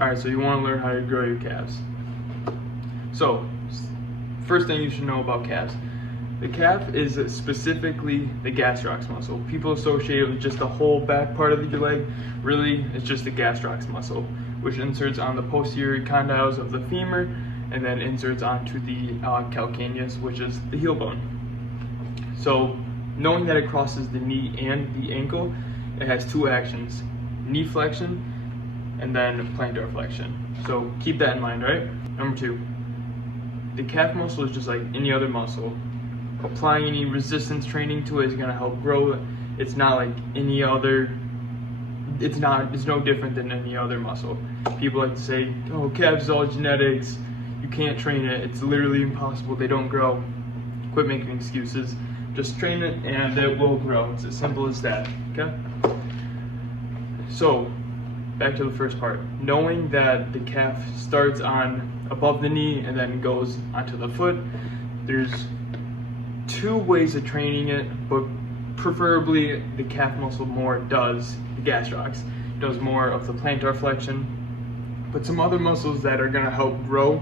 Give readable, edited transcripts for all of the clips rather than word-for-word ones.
Alright, so you want to learn how to grow your calves. So, first thing you should know about calves. The calf is specifically the gastrocs muscle. People associate it with just the whole back part of your leg. Really, it's just the gastrocs muscle, which inserts on the posterior condyles of the femur and then inserts onto the calcaneus, which is the heel bone. So, knowing that it crosses the knee and the ankle, it has two actions: knee flexion and then plantar flexion. So keep that in mind, right? Number two, the calf muscle is just like any other muscle. Applying any resistance training to it is gonna help grow it. It's not like any other, it's no different than any other muscle. People like to say, oh, calves is all genetics, you can't train it, it's literally impossible, they don't grow. Quit making excuses. Just train it and it will grow. It's as simple as that, okay? So, back to the first part. Knowing that the calf starts on above the knee and then goes onto the foot, there's two ways of training it, but preferably the calf muscle more does the gastrocs. It does more of the plantar flexion, but some other muscles that are gonna help grow,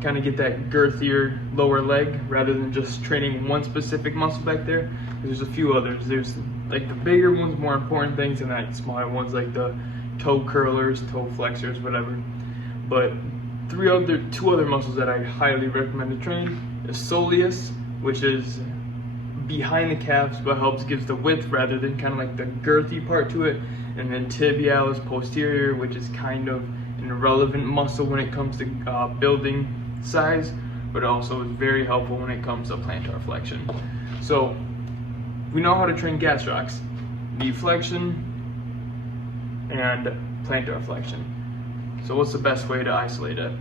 kind of get that girthier lower leg rather than just training one specific muscle back there. There's a few others. There's like the bigger ones, more important things, and that smaller ones like the toe curlers, toe flexors, whatever. But two other muscles that I highly recommend to train is soleus, which is behind the calves but gives the width rather than kind of like the girthy part to it, and then tibialis posterior, which is kind of an irrelevant muscle when it comes to building size, but also is very helpful when it comes to plantar flexion. So we know how to train gastrocs: knee flexion and plantar flexion. So what's the best way to isolate it?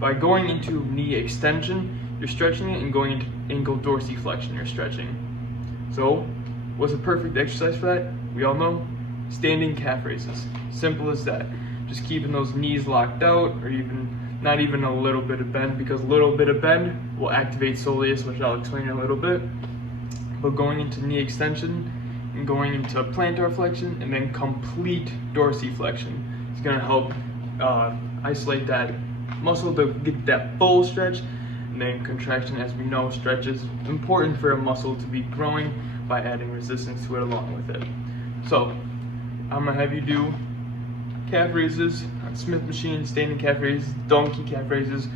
By going into knee extension, you're stretching it, and going into ankle dorsiflexion, you're stretching. So what's a perfect exercise for that? We all know standing calf raises. Simple as that. Just keeping those knees locked out, or not even a little bit of bend, because a little bit of bend will activate soleus, which I'll explain in a little bit. But going into knee extension and going into plantar flexion and then complete dorsiflexion, it's going to help isolate that muscle to get that full stretch. And then contraction, as we know, stretch is important for a muscle to be growing by adding resistance to it along with it. So I'm going to have you do calf raises on Smith machine, standing calf raises, donkey calf raises,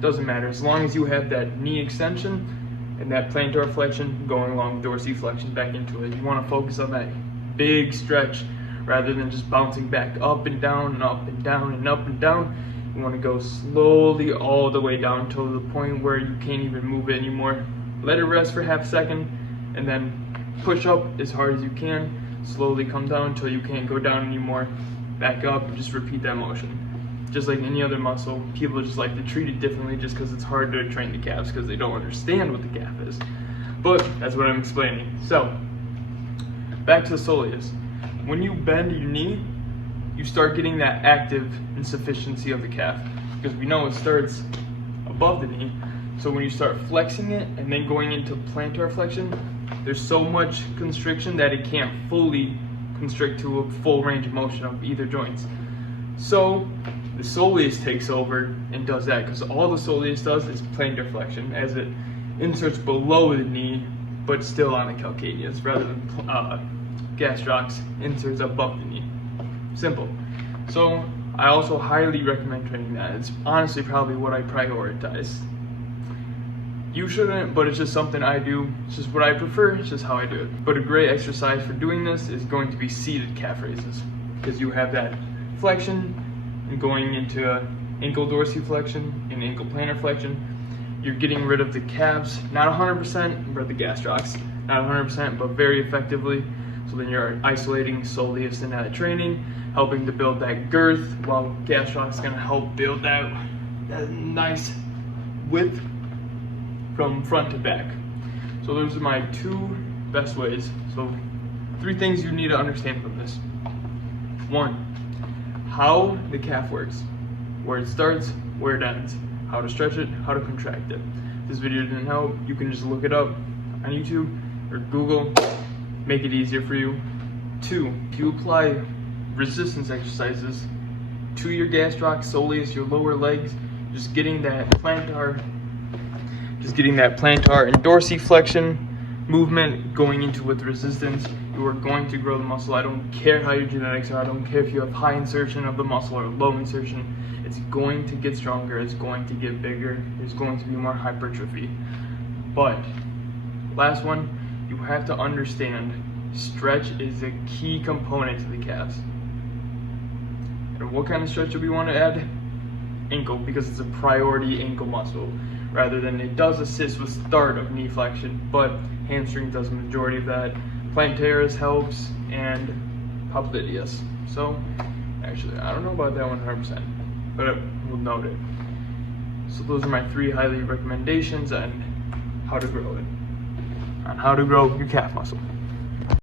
doesn't matter. As long as you have that knee extension and that plantar flexion going along dorsiflexion back into it. You want to focus on that big stretch rather than just bouncing back up and down and up and down and up and down. You want to go slowly all the way down to the point where you can't even move it anymore. Let it rest for half a second and then push up as hard as you can. Slowly come down until you can't go down anymore. Back up and just repeat that motion. Just like any other muscle, people just like to treat it differently just because it's hard to train the calves because they don't understand what the calf is. But that's what I'm explaining. So, back to the soleus. When you bend your knee, you start getting that active insufficiency of the calf, because we know it starts above the knee. So when you start flexing it and then going into plantar flexion, there's so much constriction that it can't fully constrict to a full range of motion of either joints. So the soleus takes over and does that, because all the soleus does is plantar flexion as it inserts below the knee but still on the calcaneus, rather than gastrocs inserts above the knee. Simple. So I also highly recommend training that. It's honestly probably what I prioritize. You shouldn't, but it's just something I do. It's just what I prefer, it's just how I do it. But a great exercise for doing this is going to be seated calf raises, because you have that flexion and going into ankle dorsiflexion and ankle plantar flexion. You're getting rid of the calves, not 100%, but the gastrocs, not 100%, but very effectively. So then you're isolating soleus in that training, helping to build that girth, while gastrocs is going to help build that nice width from front to back. So those are my two best ways. So 3 things you need to understand from this. 1, how the calf works, where it starts, where it ends, how to stretch it, how to contract it. If this video didn't help, you can just look it up on YouTube or Google, make it easier for you. 2, if you apply resistance exercises to your gastroc, soleus, your lower legs, just getting that plantar and dorsiflexion movement going into with resistance. You are going to grow the muscle. I don't care how your genetics are. I don't care if you have high insertion of the muscle or low insertion. It's going to get stronger. It's going to get bigger. There's going to be more hypertrophy. But last one, you have to understand stretch is a key component to the calves. And what kind of stretch do we want to add? Ankle, because it's a priority ankle muscle, rather than it does assist with start of knee flexion, but hamstring does the majority of that. Plantaris helps, and popliteus. So actually, I don't know about that 100%, but we'll note it. So those are my 3 highly recommendations on how to grow it, on how to grow your calf muscle.